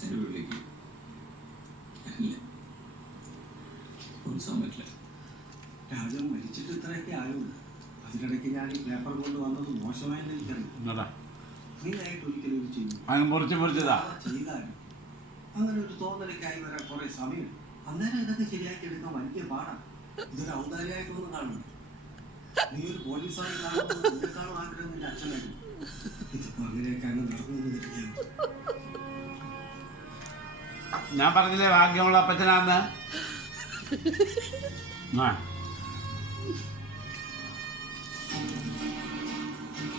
അച്ഛൻ്റെ വീട്ടിലേക്ക് ഇല്ല, ഒന്നും പറ്റില്ല. രാജൻ മരിച്ചിട്ട് ഇത്രയൊക്കെ ആയുള്ളൂ. അതിനിടയ്ക്ക് ഞാൻ ഈ പേപ്പർ കൊണ്ട് വന്നത് മോശമായെന്ന് എനിക്കറിയാം. നീയായിട്ട് ഒരിക്കലും ഇത് ചെയ്യും ചെയ്താലും അങ്ങനെ ഒരു തോന്നലൊക്കെ വരാൻ കുറെ സമയം. അന്നേരം ഇതൊക്കെ ശരിയാക്കി എടുക്കാൻ വലിയ പാടാണ്. ഇതൊരു ഔദാര്യമായിട്ടൊന്നും കാണുന്നു. നീ ഒരു പോലീസായി കാണുന്നത് എന്നെക്കാളും ആഗ്രഹം നിന്റെ അച്ഛനായിരുന്നു. ഇതിപ്പോ അങ്ങനെയൊക്കെ അങ്ങ് നടന്നു തരികയാണ്. ഞാൻ പറഞ്ഞില്ലേ ഭാഗ്യമുള്ള അപ്പച്ചനാന്ന്.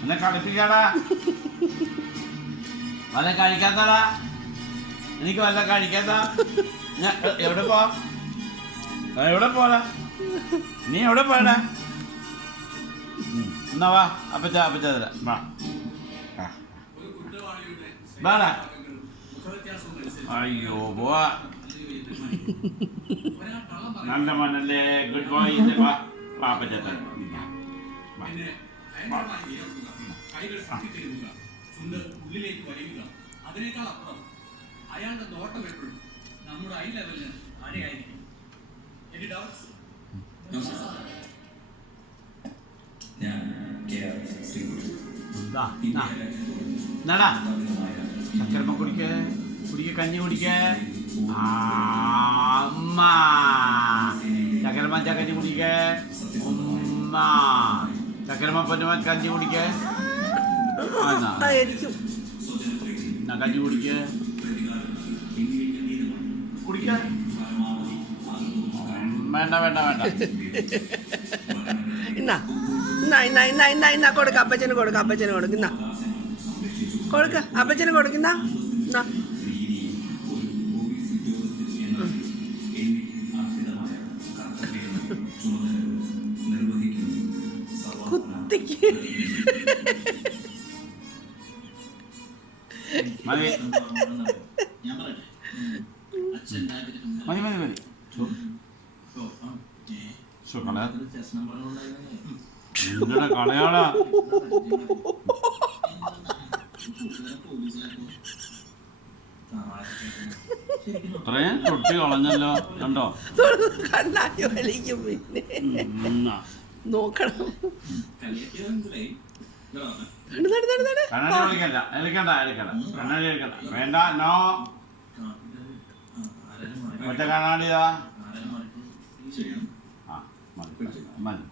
എന്നെ കളിപ്പിക്കാടാ, വല്ല കഴിക്കാത്തടാ, എനിക്ക് വല്ല കഴിക്കാത്ത. എവിടെ പോവാ, എവിടെ പോടാ, നീ എവിടെ പോയടാ? എന്നാ വാ, അപ്പച്ച അപ്പച്ച തരാം, വാടാ. അയ്യോ പോവാ, നല്ല മോനല്ലേ, ഗുഡ് ബോയ്. വാ വാ അപ്പച്ച തരാം. ഉള്ളിലേക്ക് വലിയുക, അതിനേക്കാൾ അപ്പുറം അയാളുടെ നോട്ടം എപ്പോഴും നമ്മുടെ ഐ ലെവലിന് അഴയായിരിക്കും. Any doubts? ചക്കരമ്മ കുടിക്ക, കഞ്ഞി കുടിക്ക. അമ്മ ചക്കരമ്മ കഞ്ഞി കുടിക്ക. ഉമ്മ ചക്കരമ്മ പൊന്നുമ കഞ്ഞി കുടിക്ക. കഞ്ഞി കുടിക്ക കുടിക്ക. വേണ്ട വേണ്ട വേണ്ട. ഇന്നാ ഇന്നാ ഇന്നാ ഇന്നാ ഇന്നാ ഇന്നാ കൊടുക്ക, അപ്പച്ചന് കൊടുക്ക, അപ്പച്ചന് കൊടുക്കുന്ന കൊടുക്ക, അപ്പച്ചന് കൊടുക്കുന്ന. എന്നാ കുത്തിക്ക് മതി മതി മതി മതി. കളയാടാ, ഇത്രയും തൊട്ടി കളഞ്ഞല്ലോ. കണ്ടോ, കണ്ണാടി വലിക്കും. പിന്നെ നോക്കണം. കണ്ണാടി വിളിക്കണ്ട, എടുക്കണ്ട എടുക്കണ്ട, കണ്ണാടി എടുക്കണ്ട, വേണ്ട. നോ, മറ്റേ കണ്ണാടിയാ. ആ മതി മതി.